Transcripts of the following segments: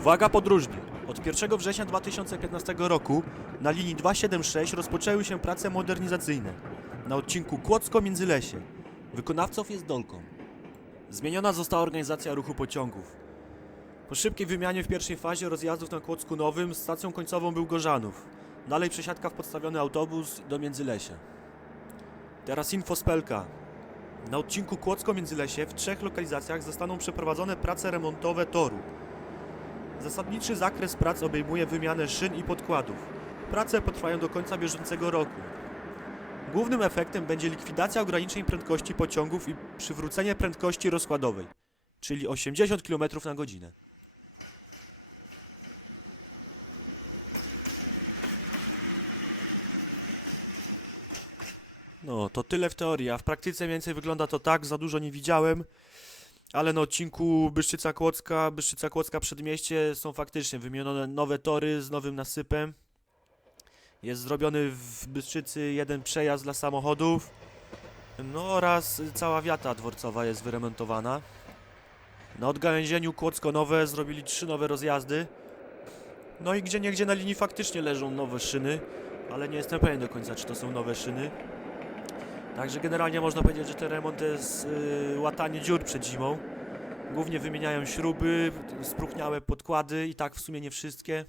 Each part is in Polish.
Uwaga podróżni! Od 1 września 2015 roku na linii 276 rozpoczęły się prace modernizacyjne na odcinku Kłodzko-Międzylesie. Wykonawcą jest Dolkom. Zmieniona została organizacja ruchu pociągów. Po szybkiej wymianie w pierwszej fazie rozjazdów na Kłodzku Nowym stacją końcową był Gorzanów. Dalej przesiadka w podstawiony autobus do Międzylesia. Teraz info z Pelka. Na odcinku Kłodzko-Międzylesie w trzech lokalizacjach zostaną przeprowadzone prace remontowe toru. Zasadniczy zakres prac obejmuje wymianę szyn i podkładów. Prace potrwają do końca bieżącego roku. Głównym efektem będzie likwidacja ograniczeń prędkości pociągów i przywrócenie prędkości rozkładowej, czyli 80 km na godzinę. No, to tyle w teorii, a w praktyce więcej wygląda to tak, za dużo nie widziałem, ale na odcinku Byszczyca Kłodzka, Byszczyca Kłodzka Przedmieście są faktycznie wymienione nowe tory z nowym nasypem. Jest zrobiony w Byszczycy jeden przejazd dla samochodów, no oraz cała wiata dworcowa jest wyremontowana. Na odgałęzieniu Kłodzko-Nowe zrobili trzy nowe rozjazdy. No i gdzie niegdzie na linii faktycznie leżą nowe szyny, ale nie jestem pewien do końca, czy to są nowe szyny. Także generalnie można powiedzieć, że ten remont to jest yy, łatanie dziur przed zimą. Głównie wymieniają śruby, spróchniałe podkłady i tak w sumie nie wszystkie.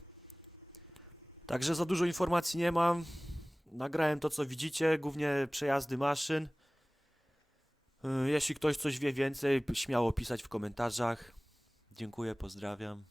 Także za dużo informacji nie mam. Nagrałem to co widzicie, głównie przejazdy maszyn. Yy, jeśli ktoś coś wie więcej, śmiało pisać w komentarzach. Dziękuję, pozdrawiam.